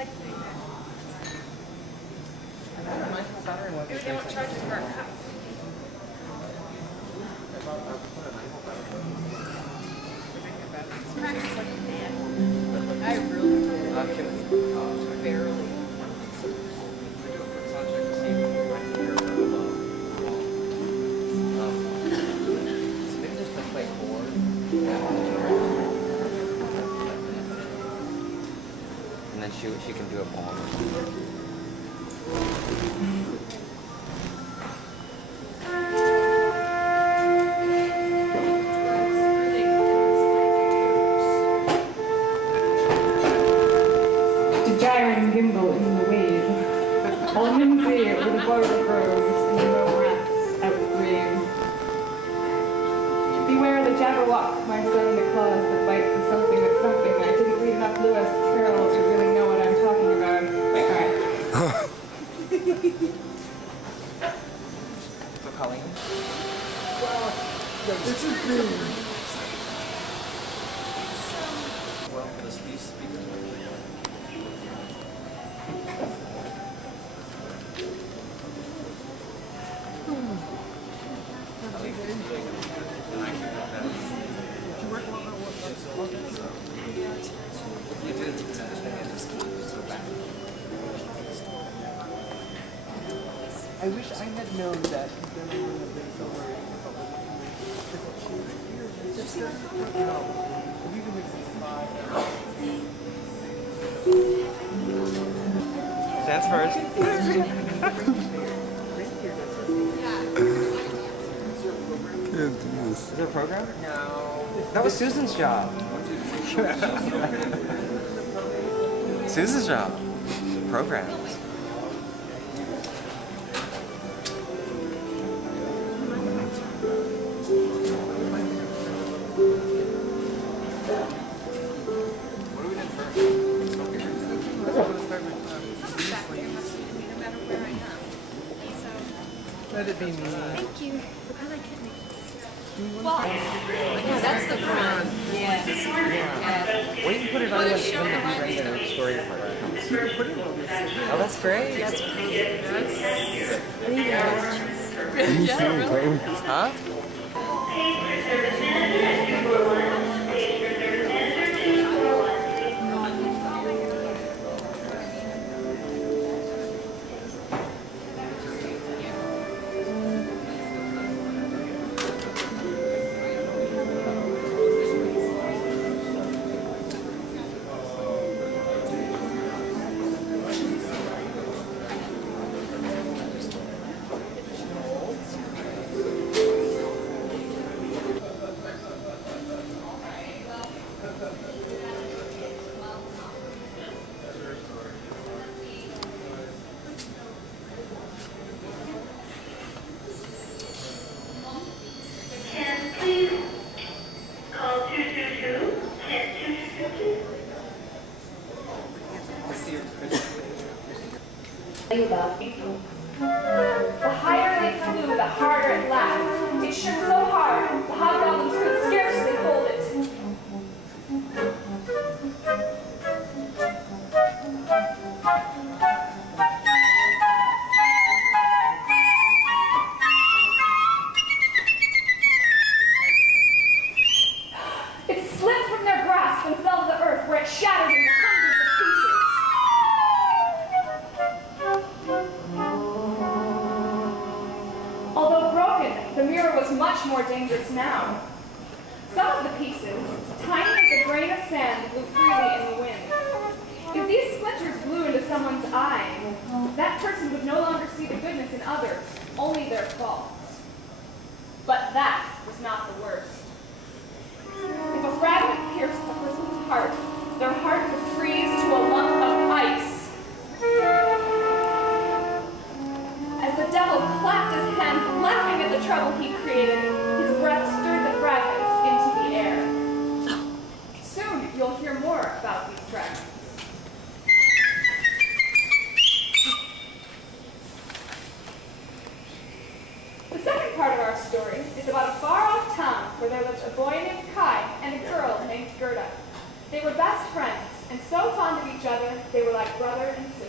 Maybe they won't charge us for our cup. Practice like a man. I really barely. And then she can do a poem. Gimbal in the wave, all mimsy with a bar of groves and no rats out of grave. Beware the Jabberwock, my son, the claws that bite for something with something. I didn't read enough Lewis Carroll to really know what I'm talking about. Alright. So Colleen? Well, this is good. Well, for the speaker. I wish I had known that there would have been somewhere in the public. No, you can make this live. Dance first. Is there a program? No. That was Susan's job. Susan's job. Programs. What are we doing first? Let it be me. Thank you. But then I can't make it. Why? Yeah, that's the front. Yeah. What do you put it on when you write a story for it? Oh, that's great. That's great. Huh? The higher they flew, the harder it laughed. It shook so hard, the hobgoblins could scarcely hold it. It slipped from their grasp and fell to the earth, where it shattered into hundreds of pieces. Although broken, the mirror was much more dangerous now. Some of the pieces, tiny as a grain of sand, blew freely in the wind. If these splinters blew into someone's eye, that person would no longer see the goodness in others, only their faults. But that was not the worst. If a fragment pierced a person's heart, their heart would freeze to a lump of ice. As the devil clapped his hands, laughing at the trouble he created, his breath stirred the fragments into the air. Soon you'll hear more about these fragments. The second part of our story is about a each other, they were like brother and sister.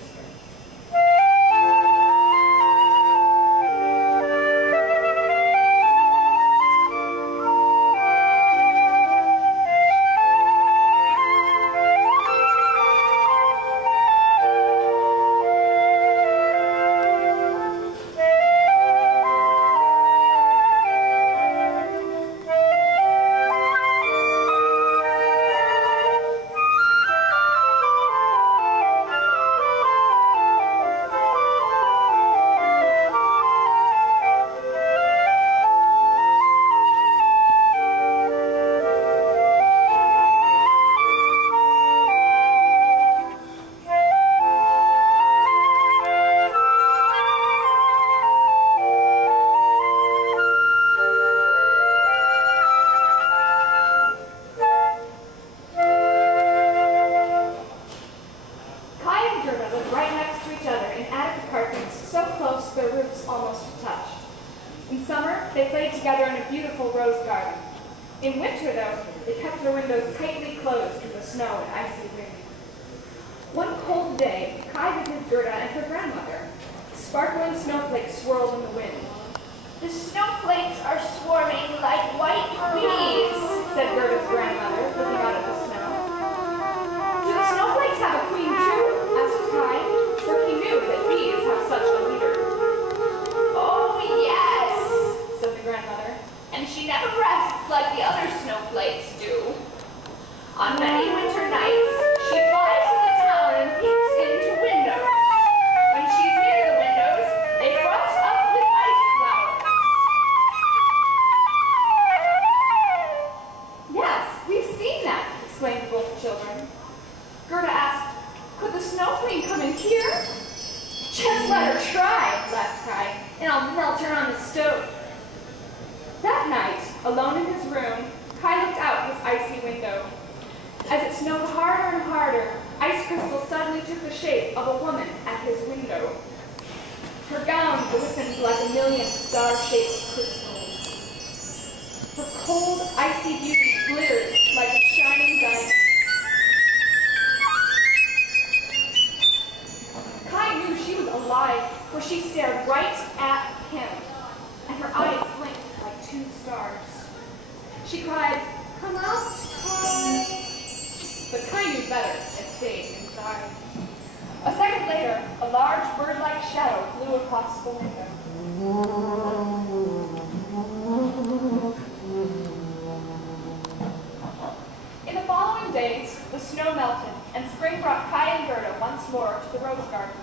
In the following days, the snow melted, and spring brought Kai and Gerda once more to the rose garden.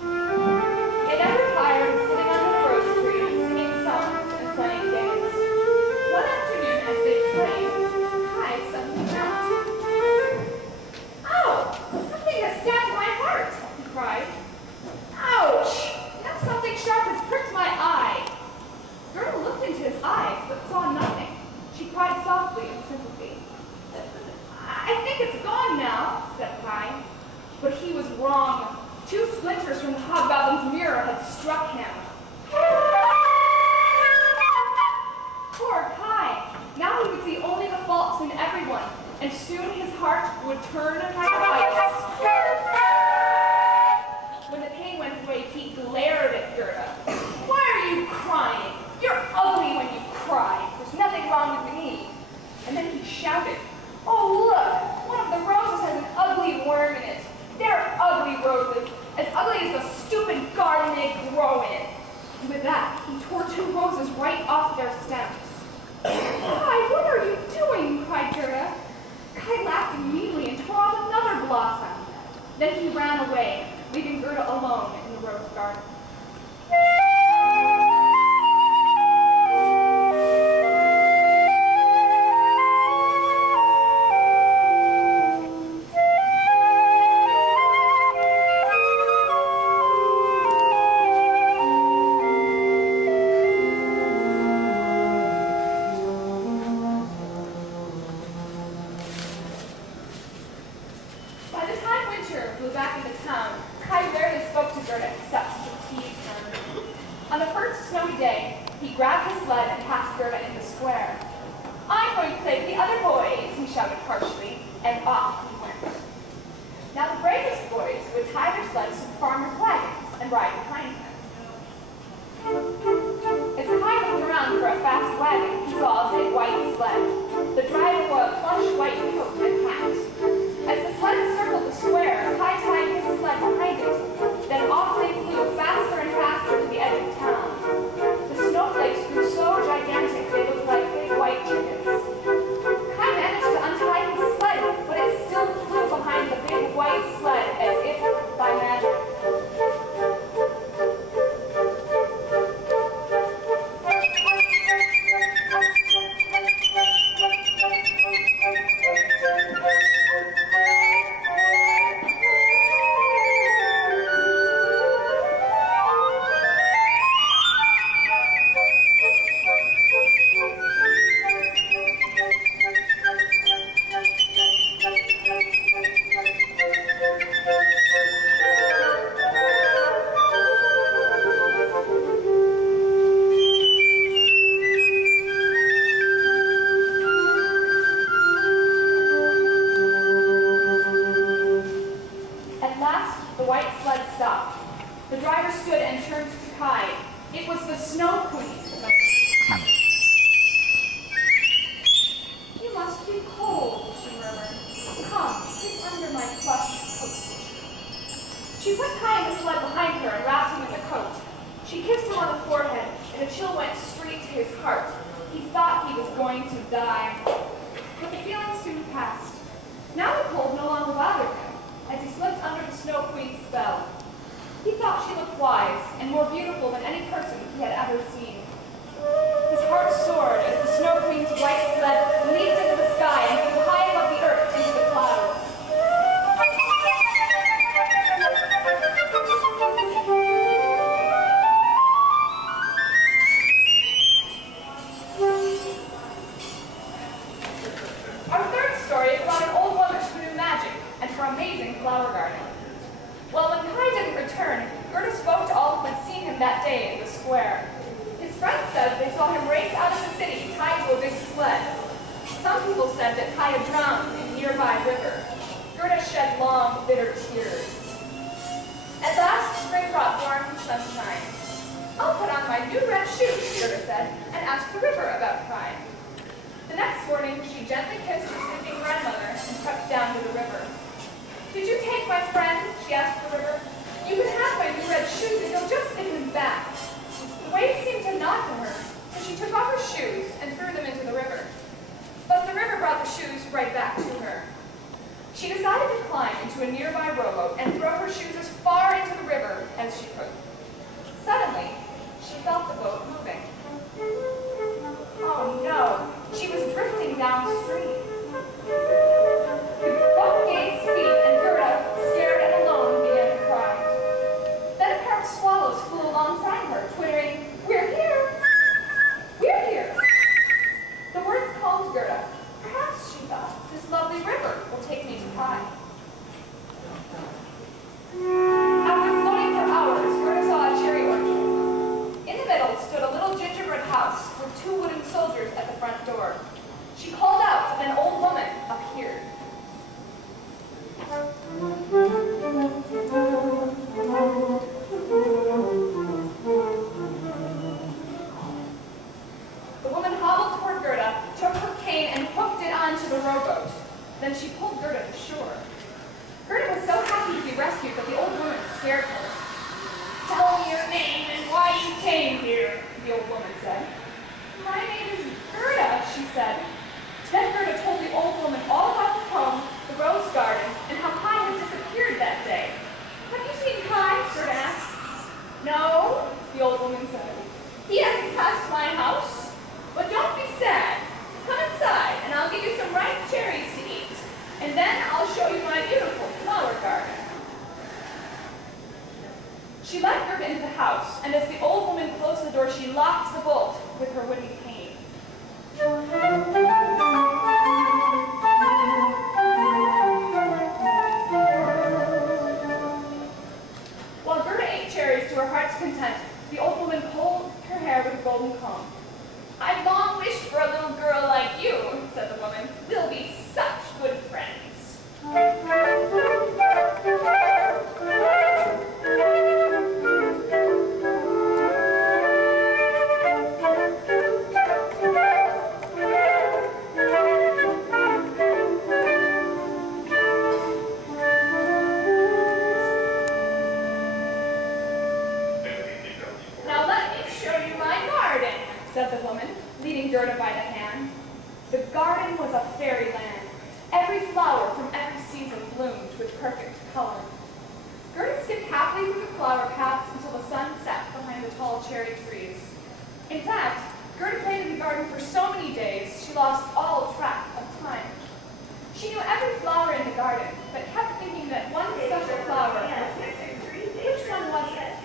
They never tired of sitting under the rose tree and singing songs and playing games. One afternoon, as they played, Kai suddenly jumped. "Ow! Something has stabbed my heart!" he cried. "Ouch! Now something sharp has pricked my eye." Gerda looked into his eyes, but saw nothing. She cried softly in sympathy. "I think it's gone now," said Kai. But he was wrong. 2 splinters from the hobgoblin's mirror had struck him. Poor Kai! Now he would see only the faults in everyone, and soon his heart would turn to ice. When the pain went away, he glared at Gerda. "Why are you crying? You're ugly when you cry. There's nothing wrong with me." And then he shouted, "Oh, look! One of the roses has an ugly worm in it. They're ugly roses, as ugly as the stupid garden they grow in." And with that, he tore 2 roses right off their stems. "Kai, what are you doing?" cried Gerda. Kai laughed immediately and tore off another blossom. Then he ran away, leaving Gerda alone in the rose garden. Now the would tie their sleds to farmers' wagons and ride behind them. As Kai looked around for a fast wagon, he saw a big white sled. The driver wore a plush white coat and hat. As the sled circled the square, Kai tied his sled behind it. Then off they flew faster and faster to the edge of town. The snowflakes grew so gigantic they looked like big white chickens. Kai managed to untie his sled, but it still flew behind the big white sled as if by magic. Then Gerda told the old woman all about the home, the rose garden, and how Kai had disappeared that day. Have you seen Kai? Gerda asked. No, the old woman said. He hasn't passed my house. But don't be sad. Come inside, and I'll give you some ripe cherries to eat. And then I'll show you my beautiful flower garden. She led Gerda into the house, and as the old woman closed the door, she locked the bolt with her wooden cane. While Gerda ate cherries to her heart's content, the old woman pulled her hair with a golden comb. I've long wished for a little girl like you, said the woman. We'll be such good friends. perfect color. Gerda skipped happily through the flower paths until the sun set behind the tall cherry trees. In fact, Gerda played in the garden for so many days, she lost all track of time. She knew every flower in the garden, but kept thinking that one special flower was missing. Which one was it?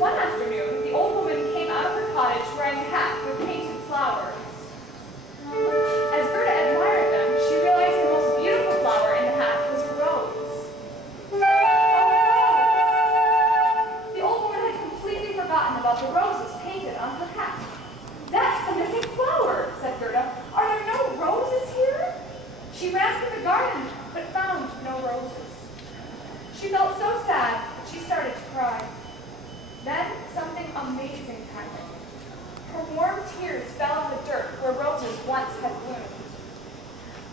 One afternoon, the old woman came out of her cottage wearing a hat with painted flowers. As Gerda admired them, she realized the most beautiful flower in the hat was a rose. The old woman had completely forgotten about the roses painted on her hat. That's the missing flower, said Gerda. Are there no roses here? She ran through the garden, but found no roses. She felt so sad that she started to cry. Then something amazing happened. Her warm tears fell on the dirt where roses once had bloomed.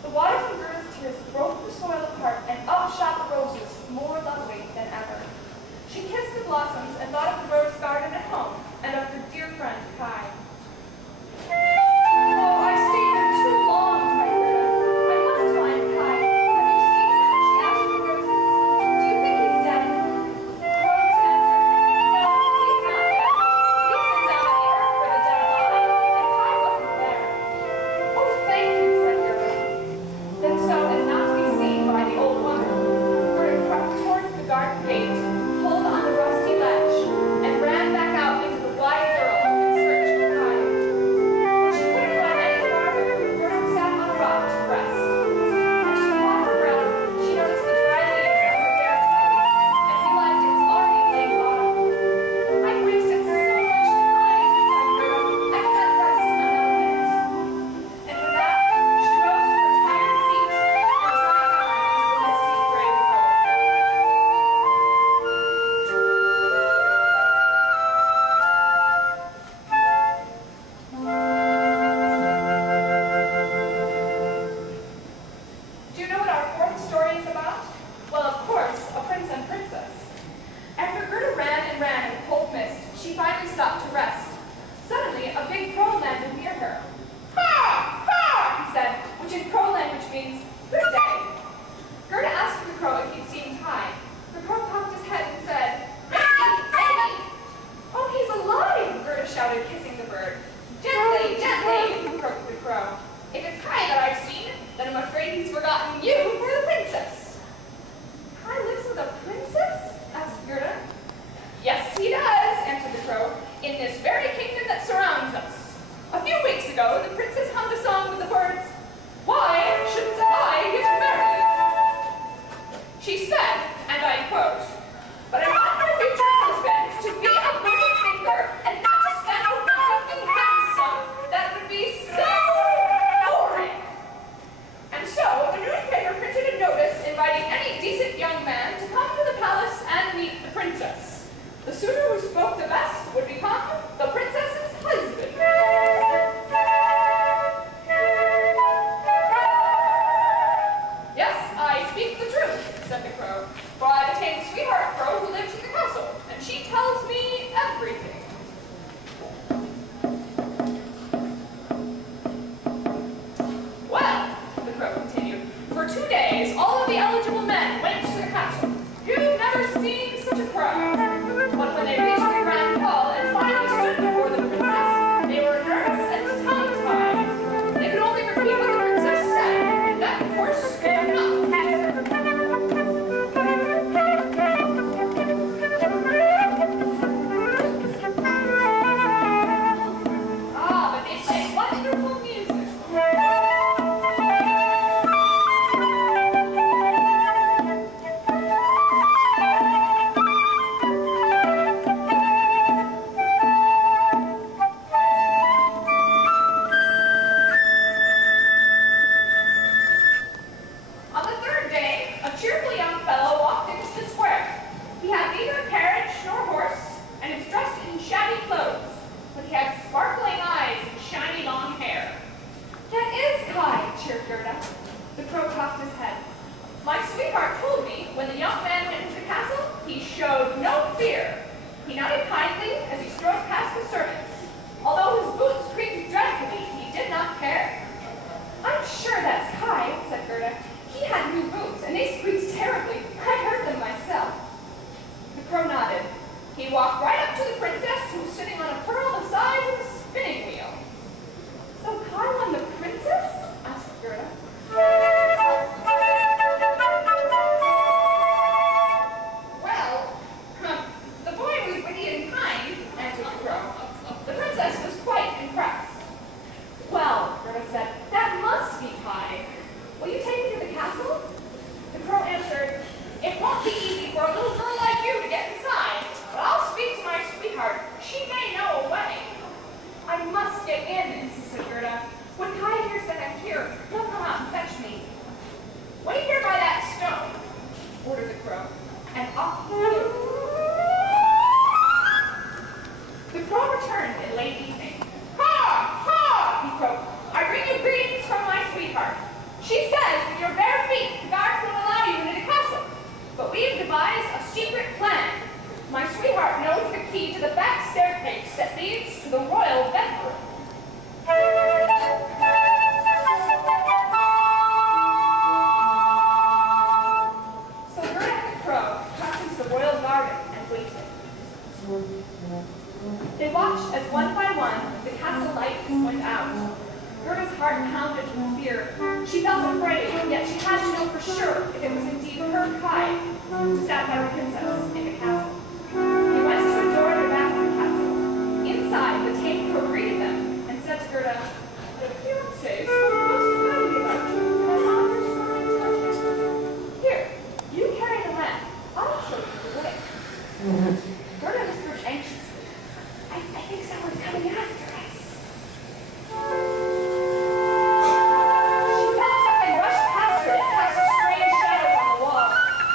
The water from Gerda's tears broke the soil apart and up shot the roses, more lovely than ever. She kissed the blossoms and thought of the rose garden at home and of her dear friend Kai. Oh, I've stayed here too long, cried Gerda. I must find Kai. Have you seen him? She asked the roses. Do you think he's dead? The rose answered, no, he's not dead. He's been down in the earth where the dead lie, and Kai wasn't there. Oh, thank you, said Gerda. Then so as not to be seen by the old woman, Gerda crept towards the garden gate, pulled on the rusty latch, and ran back out into the wide thorough in search of Kai. When she couldn't run any farther, Gerda sat on a rock to rest. As she caught her breath, she noticed the dry leaves on her bare toes, and realized it was already late autumn. I've wasted so much time, sighed Gerda. I can't rest another minute. And with that, she rose to her tired feet and trotted on into the misty gray road. Do you know what our fourth story is about? Well, of course, a prince and princess. After Gerda ran and ran in the cold mist, she finally stopped to rest. Suddenly, a big crow landed near her. Ha! Ha! he said, which in crow language means, good day. Gerda asked the crow if he'd seen Kai. The crow cocked his head and said, maybe. Oh, he's alive, Gerda shouted, kissing the bird. Gently, gently, croaked the crow. If it's Kai that I've seen, then I'm afraid he's forgotten you for the princess. Kai lives with a princess? asked Gerda. Yes, he does, answered the crow, in this very kingdom that surrounds us. A few weeks ago, the princess hummed a song with the words, why shouldn't I get married? She said, and I quote, but I want my future husband to be a good thinker and not to stand around looking handsome. That would be so boring. And so, the newspaper printed a notice inviting any decent young man to come to the palace and meet the princess. The suitor who spoke the best would become the princess's husband. Yes, I speak the truth, said the crow, for I've a tame sweetheart crow who lives in the castle, and she tells me everything. Well, the crow continued, for 2 days all of the eligible men went to the castle. You've never seen such a crowd. But when they reached the grand hall and finally stood before the princess, they were nervous and tongue-tied. They could only repeat what the princess said, and that, of course, was enough. Ah, but they played wonderful music. On the third day, a cheerful young fellow walked into the square. He had neither carriage nor horse, and was dressed in shabby clothes, but he had sparkling eyes and shiny long hair. That is Kai, cheered Gerda. The crow cocked his head. My sweetheart told me when the young man went into the castle, he showed no fear. He nodded kindly as he strode past the servants. Although his boots creaked dreadfully, he did not care. I'm sure that's Kai, said Gerda. He had new boots, and they squeaked terribly. They watched as one by one the castle lights went out. Gerda's heart pounded with fear. She felt afraid, yet she had to know for sure if it was indeed her Kai who sat by the princess in the castle. They went to a door at the back of the castle. Inside, the tame crow greeted them and said to Gerda, "The fiancé spoke most kindly about you, and I understand. Here, you carry the lamp. I'll show you the way." Gerda whispered anxiously, I think someone's coming after us. She felt something rush past her and cast strange shadows on the wall.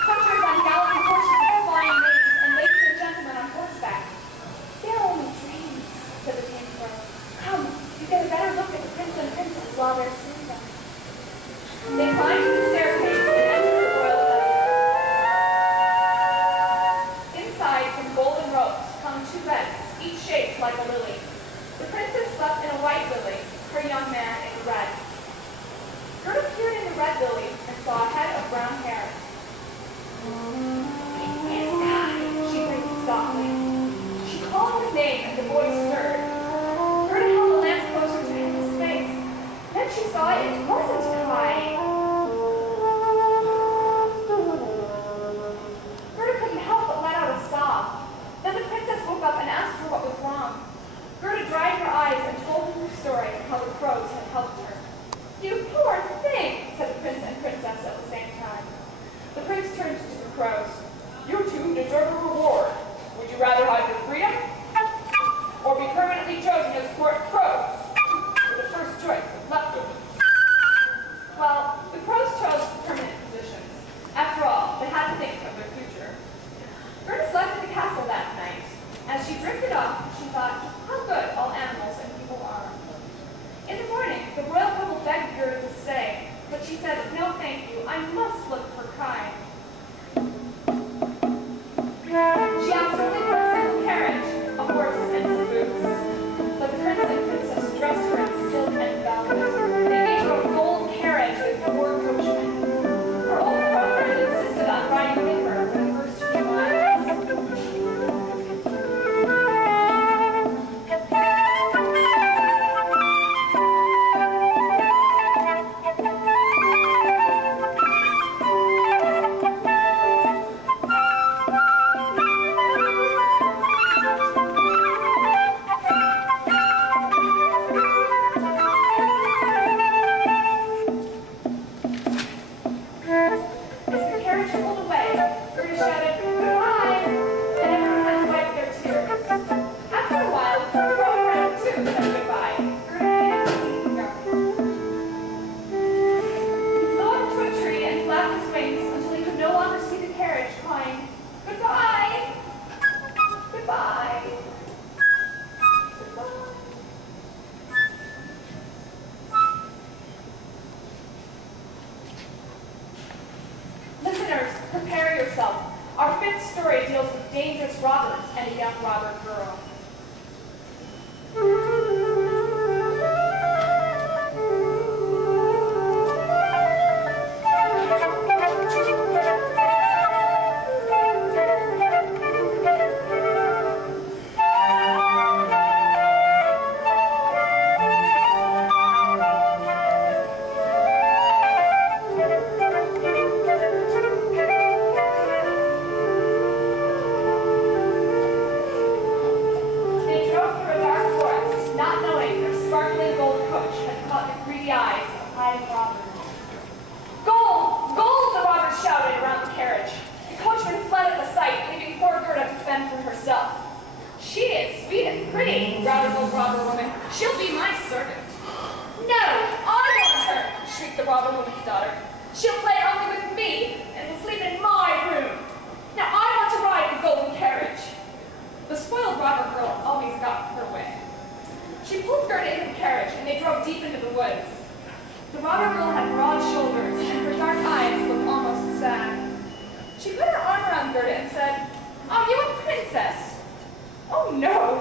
Hunters on galloping horses with flying manes, and ladies and gentlemen on horseback. "They're only dreams," said the tame crow. "Come, you get a better look at the prince and princess while they're sleeping." They climbed to the staircase and entered the royal bedroom. Inside, from golden ropes, hung 2 beds, each shaped like a lily. The princess slept in a white lily, her young man in a red. Gerda peered in the red lily and saw a head of brown hair. "It is Kai," she breathed softly. She called his name and the voice stirred. Gerda held the lamp closer to his face. Then she saw it wasn't Kai. Gerda couldn't help but let out a sob. Then the princess woke up and asked her what was wrong. Gerda dried her eyes and told her her story of how the crows had helped her. "You poor thing," said the prince and princess at the same time. The prince turned to the crows. "You 2 deserve a reward. Would you rather have your freedom or be permanently chosen as court crows? With the first choice of leftovers." Well, the crows chose permanent positions. After all, they had to think of their future. Gerda slept in the castle that night. As she drifted off, she thought, how good all animals and people are. In the morning, the royal couple begged Gerda to stay, but she said, "No, thank you. I must look for Kai." She asked only for a simple carriage, a horse, and some boots. But the prince and princess dressed her in silk and velvet. They gave her a gold carriage with 4 coachmen. Her old crow friend insisted on riding with her for the first few miles. Prepare yourself. Our 5th story deals with dangerous robbers and a young robber girl.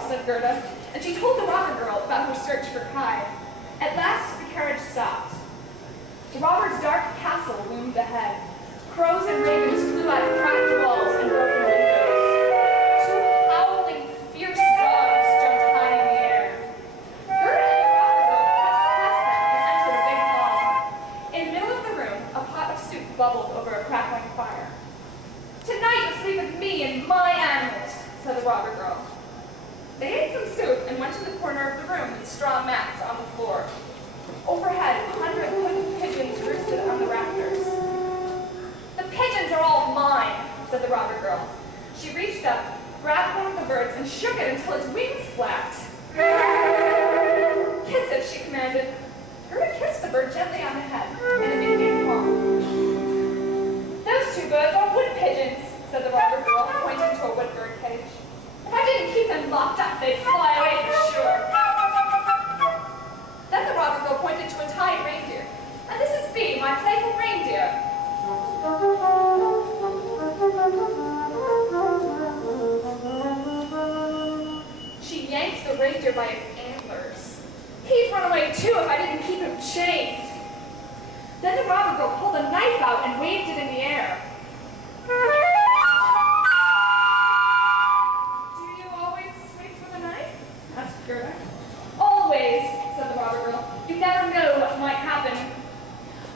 Said Gerda, and she told the robber girl about her search for Kai. At last, the carriage stopped. The robber's dark castle loomed ahead. Crows and ravens flew out of cracked walls and broken windows. 2 howling, fierce sleep with me and my animals, said the robber girl. They ate some soup and went to the corner of the room with straw mats on the floor. Overhead, 100 wooden pigeons roosted on the rafters. The pigeons are all mine, said the robber girl. She reached up, grabbed one of the birds, and shook it until its wings flapped. Kiss it, she commanded. Gerda kissed the bird gently on the head, and it became calm. Those two birds are wood pigeons, said the robber girl, pointing to a wood bird cage. If I didn't keep them locked up, they'd fly away for sure. Then the robber girl pointed to a tied reindeer. And this is Bee, my playful reindeer. She yanked the reindeer by its antlers. He'd run away too if I didn't keep him chained. Then the robber girl pulled a knife out and waved it in the air. Do you always swing with a knife? Asked Gerda. Always, said the robber girl. You never know what might happen.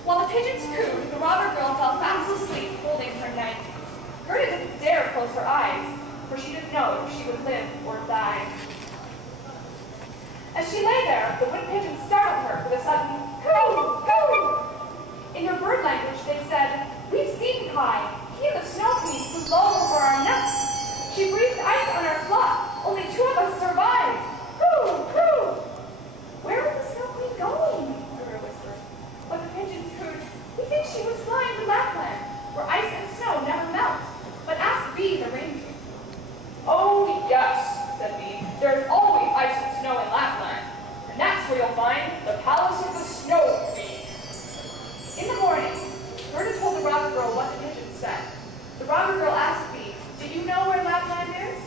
While the pigeons cooed, the robber girl fell fast asleep holding her knife. Gerda didn't dare close her eyes, for she didn't know if she would live or die. As she lay there, the wood pigeons startled her with a sudden coo, coo. In their bird language, they said, "We've seen Kai. He and the snow queen flew low over our nest. She breathed ice on our flock. Only 2 of us survived. Coo, coo." Where was the snow queen going? Gerda whispered. But the pigeons cooed, "We think she was flying to Lapland, where ice and snow never melt. But ask Bee the reindeer." "Oh, yes," said Bee. "There's always ice and snow in Lapland. And that's where you'll find the palace of the snow queen." In the morning, Gerda told the robber girl what the pigeons said. The robber girl asked Bee, "Do you know where Lapland is?"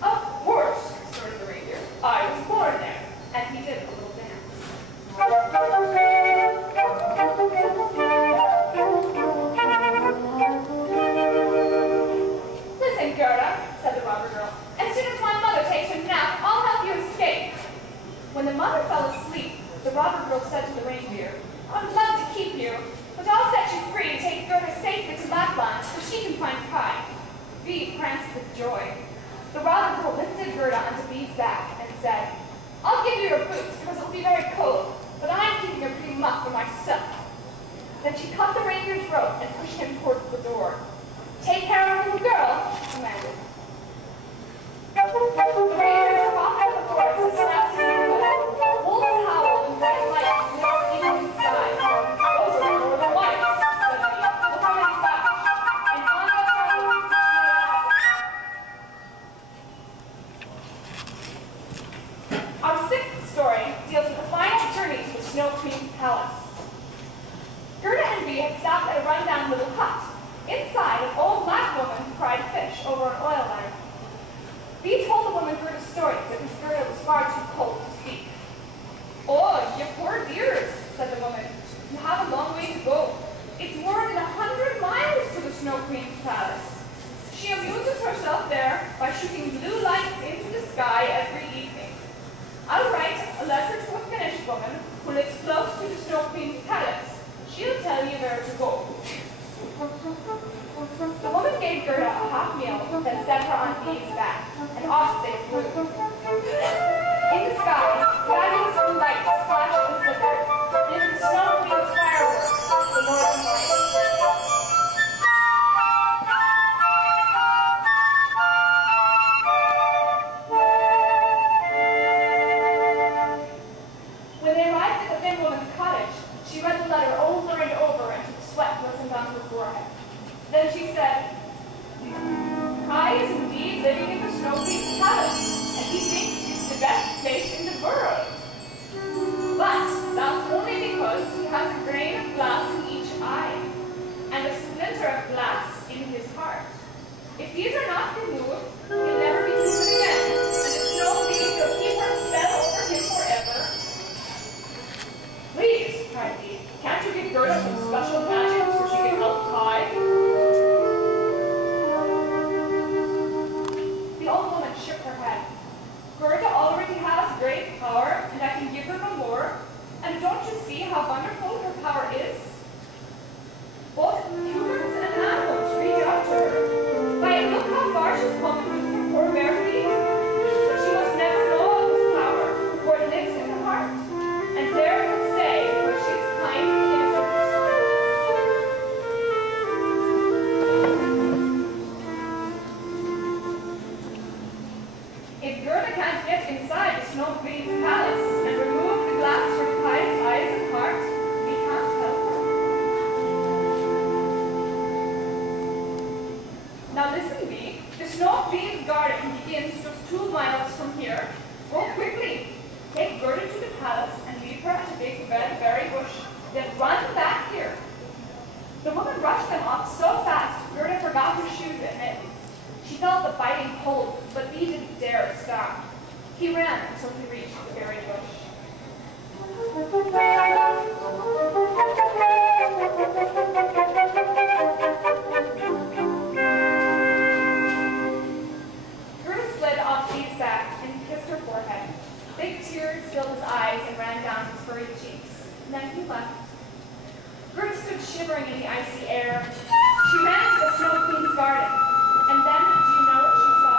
"Of course," snorted the reindeer. "I was born there." And he did a little dance. "Listen, Gerda," said the robber girl. "As soon as my mother takes her nap, I'll help you escape." When the mother fell asleep, the robber girl said to the reindeer, "I'd love to keep you, but I'll set you free to take Gerda safely to Lapland so she can find Kai." Bee pranced with joy. The robber girl lifted Gerda onto Bee's back and said, "I'll give you your boots because it'll be very cold, but I'm keeping a pretty muff for myself." Then she cut the reindeer's rope and pushed him towards the door. "Take care of the little girl," she commanded. The reindeer took off to the forest as fast as he could. Wolves howled and bright lights glittered in the sky. "Those are the northern lights," said Bee. "Look how many flash. And on the travel to Our 6th story deals with the final journey to the Snow Queen's palace. Gerda and Bee had stopped at a rundown little hut. Inside, an old black woman fried fish over an oil lamp. Bee told the woman Gerda's story because Gerda was far too cold to speak. "Oh, you poor dears," said the woman. "You have a long way to go. It's more than 100 miles to the Snow Queen's palace. She amuses herself there by shooting blue lights into the sky every evening. I'll write a letter to a Finnish woman who lives close to the Snow Queen's palace. She'll tell you where to go." The woman gave Gerda a hot meal, then set her on Bee's back, and off they flew. In the sky, fabulous blue lights flashed and flickered. It was the Snow Queen's fireworks, the Northern Lights. When they arrived at the thin woman's cottage, she read the letter over and over until the sweat glistened on her forehead. Then she said, "Kai is indeed living in the Snow Queen's palace, and he thinks it's the best place in the world. But that's only because he has a grain of glass in each eye, and a splinter of glass in his heart. If these are not removed, he'll never be human again, and the Snow Queen will keep her spell over him forever." "Please," cried Bee, "can't you give Gerda some special magic so she can help Kai?" The old woman shook her head. "Gerda already has great power, and I can give her no more. And don't you see how wonderful her power is? Both humans and animals reach out to her. By Now listen, Bee. The Snow Queen's garden begins just 2 miles from here. Go quickly. Take Gerda to the palace and leave her at a big red berry bush. Then run back here. The woman rushed them off so fast, Gerda forgot her shoes and mittens. She felt the biting cold, but Bee didn't dare stop. He ran until he reached the berry bush. Gerda slid off Bee's back and kissed her forehead. Big tears filled his eyes and ran down his furry cheeks. And then he left. Gerda stood shivering in the icy air. She ran to the Snow Queen's garden, and then, do you know what she saw?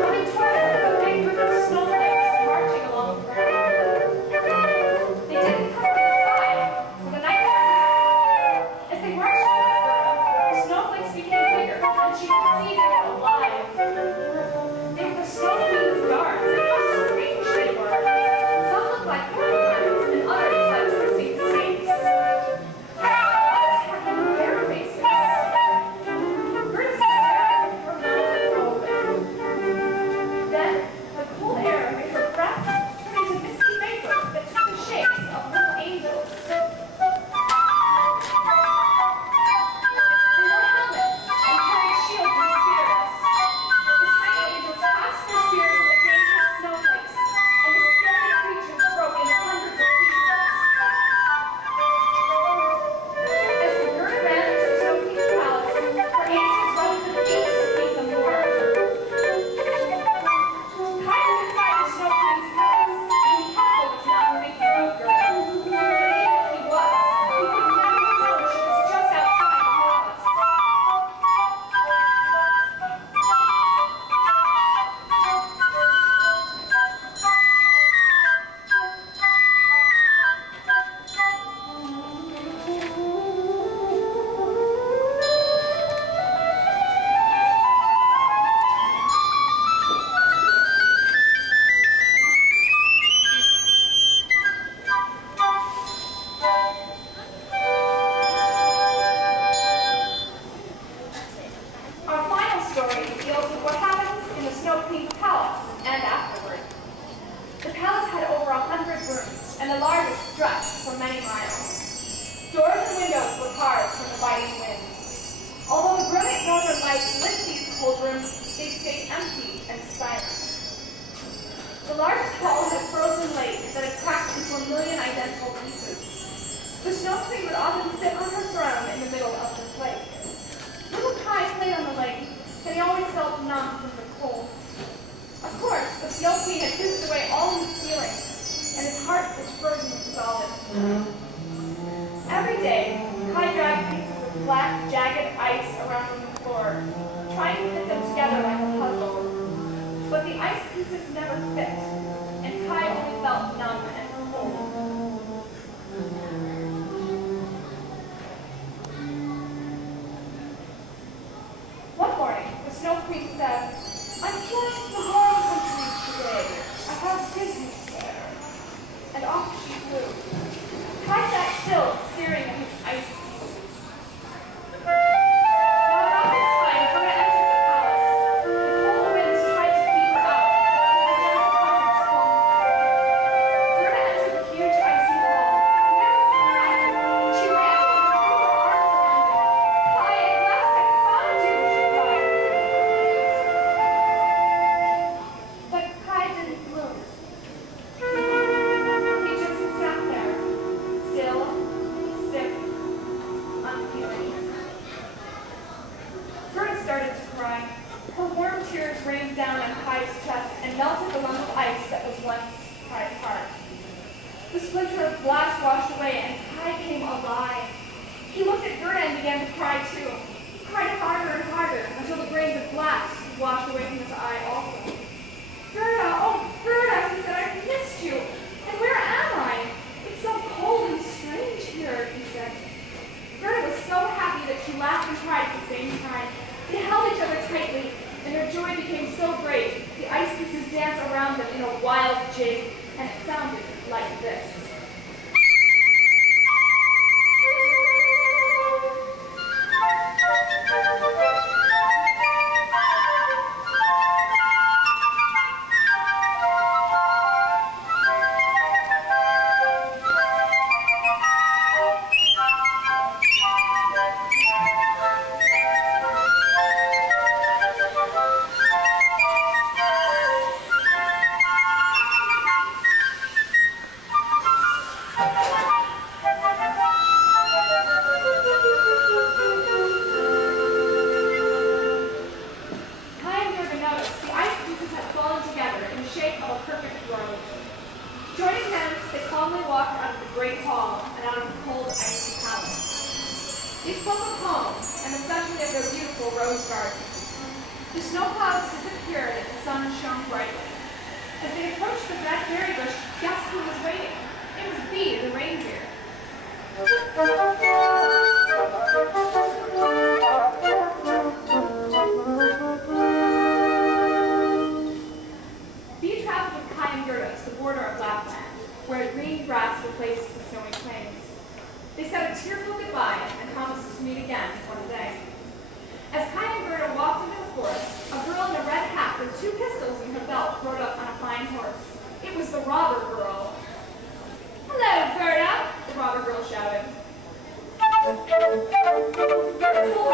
Coming toward her was a big group of snowflakes marching along the ground. They didn't cover the sky, for the night was clear. As they marched towards Gerda, the snowflakes became bigger, and she could see they were alive. They were the Snow Queen's guards, and how strange they were. Some looked like unicorns, and others like twisting snakes. Others had little bear faces. Gerda stared with her mouth open. Then, the cool air made her breath turn into misty vapor that took the shapes of little angels. They wore helmets and carried shields and spears. The tiny angels cast their spears at the dangerous snowflakes, and the scary creatures broke in hundreds of pieces. As the Gerda ran to the Snow Queen's palace, her angels rose to their feet to meet them more. Kai was inside the Snow Queen's palace, and he probably was not thinking about Gerda. But even if he was, he would never have known she was just outside the palace. Our final story deals with what happens in the Snow Queen's palace and afterward. The palace had over 100 rooms, and the largest stretched for many miles. Doors and windows were carved from the biting wind. Although the brilliant northern lights lit these cold rooms, they stayed empty and silent. The largest hall had a frozen lake that had cracked into a million identical pieces. The Snow Queen would often sit on her throne in the middle of this lake. Little Kai played on the lake, and he always felt numb from the cold. Of course, the Snow Queen had fizzed away all his feelings, and his heart was frozen solid. Every day, Kai dragged pieces of flat, jagged ice around on the floor, trying to fit them together like a puzzle. But the ice pieces never fit, and Kai only felt numb and cold. One morning, the Snow Queen said, "I'm flying to the Hard Country today. I have business there." And off she flew. Kai sat still, staring at his ice pieces. Now about this time, Gerda entered the palace. The cold winds tried to keep her out, but the gentle presence calmed her. Gerda entered the huge icy hall. There was Kai. She ran to him and threw her arms around him. "Kai, at last I found you," she cried. But Kai didn't move. He just sat there, still, stiff, unfeeling. Gerda started to cry. Her warm tears rained down on Kai's chest and melted the lump of ice that was once Kai's heart. The splinter of glass washed away, and Kai came alive. He looked at Gerda and began to cry too. He cried harder and harder until the grains of glass washed away from his eye also. "Gerda, oh Gerda," he said, "I've missed you. And where am I? It's so cold and strange here," he said. Gerda was so happy that she laughed and cried at the same time. They held each other tightly, and their joy became so great, the ice pieces danced around them in a wild jig, and it sounded like this. They spoke of home, and especially of their beautiful rose garden. The snow clouds disappeared and the sun shone brightly. As they approached the red berry bush, guess who was waiting? It was Bee, the reindeer. Bee traveled with Kai and Gerda to the border of Lapland, where green grass replaced the snowy plains. They said a tearful goodbye and promised to meet again one day. As Kai and Gerda walked into the forest, a girl in a red hat with 2 pistols in her belt rode up on a fine horse. It was the robber girl. "Hello, Gerda," the robber girl shouted. Gerda told